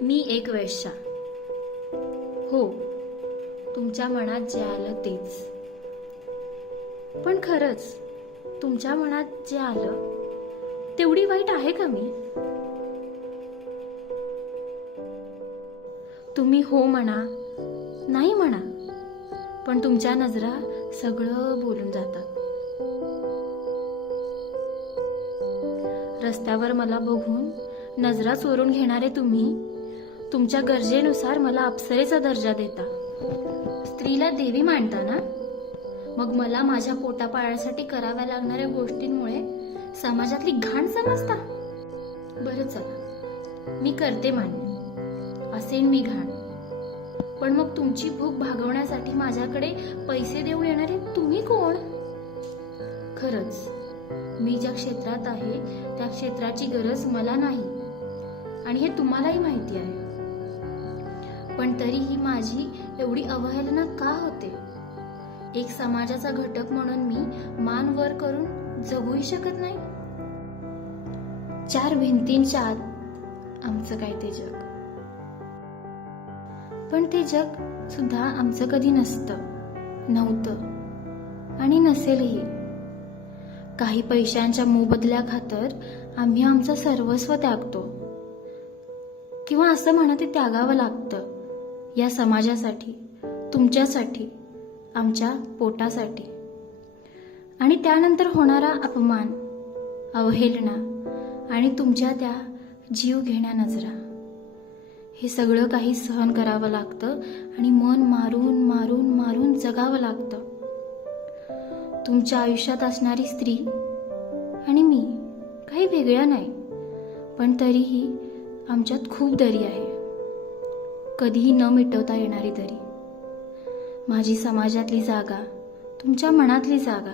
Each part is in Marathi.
मी एक वेश्या. हो, तुमच्या मनात जे आलं तेच. पण खरंच तुमच्या मनात जे आलं तेवढी वाईट आहे का मी? तुम्ही हो म्हणा, नाही म्हणा, पण तुमच्या नजरा सगळं बोलून जातात. रस्त्यावर मला बघून नजरा चोरून घेणारे तुम्ही तुमच्या गरजेनुसार मला अप्सरेचा दर्जा देता. स्त्रीला देवी मानता ना? मग मला माझ्या पोटापाण्यासाठी कराव्या लागणाऱ्या गोष्टींमुळे समाजातली घाण समजता? बरं चला, मी करते मान्य, असेन मी घाण. पण मग तुमची भूक भागवण्यासाठी माझ्याकडे पैसे देऊन येणारे तुम्ही कोण? खरंच मी ज्या क्षेत्रात आहे त्या क्षेत्राची गरज मला नाही, आणि हे तुम्हालाही माहिती आहे. पण तरीही माझी एवढी अवहेलना का होते? एक समाजाचा घटक म्हणून मी मान वर करून जगूही शकत नाही. चार भिंतींच्या आत आमचं काय ते जग, पण ते जग सुद्धा आमचं कधी नव्हतं आणि नसेलही. काही पैशांच्या मोबदल्याखातर आम्ही आमचं सर्वस्व त्यागतो, किंवा असं म्हणा ते त्यागावं लागतं या समाजासाठी, तुमच्यासाठी, आमच्या पोटासाठी. आणि त्यानंतर होणारा अपमान, अवहेलना आणि तुमच्या त्या जीव घेण्या नजरा, हे सगळं काही सहन करावं लागतं आणि मन मारून मारून मारून जगावं लागतं. तुमच्या आयुष्यात असणारी स्त्री आणि मी काही वेगळ्या नाही, पण तरीही आमच्यात खूप दरी आहे, कधीही न मिटवता येणारी दरी. माझी समाजातली जागा, तुमच्या मनातली जागा,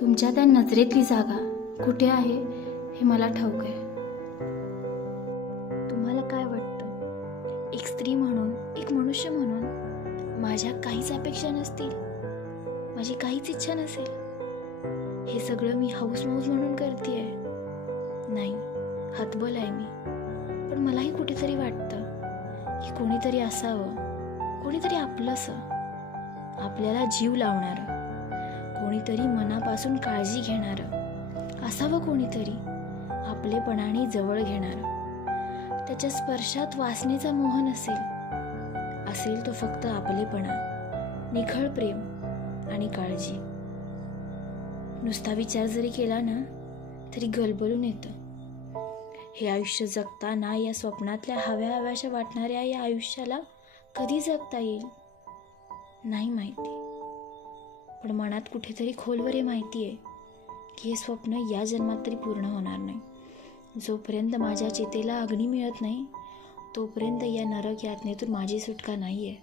तुमच्या त्या नजरेतली जागा कुठे आहे हे मला ठाऊक आहे. तुम्हाला काय वाटतं? एक स्त्री म्हणून, एक मनुष्य म्हणून माझ्या काहीच अपेक्षा नसतील, माझी काहीच इच्छा नसेल? हे सगळं मी हौसमौज म्हणून करतेय? नाही, हतबल आहे मी. पण मलाही कुठेतरी वाटतं की कोणीतरी असावं, कोणीतरी आपलंसं, आपल्याला जीव लावणारं, कोणीतरी मनापासून काळजी घेणारं असावं, कोणीतरी आपलेपणाने जवळ घेणारं. त्याच्या स्पर्शात वासनेचा मोह असेल तो फक्त आपलेपणा, निखळ प्रेम आणि काळजी. नुसता विचार जरी केला ना तरी गलबलून येतं. हे आयुष्य जगताना या स्वप्नातल्या हव्याशा वाटणाऱ्या या आयुष्याला कधी जगता येईल नाही माहिती. पण मनात कुठेतरी खोलवर हे माहिती आहे की हे स्वप्न या जन्मात तरी पूर्ण होणार नाही. जोपर्यंत माझ्या चेतेला अग्नी मिळत नाही तोपर्यंत या नरक यातनेतून माझी सुटका नाहीये.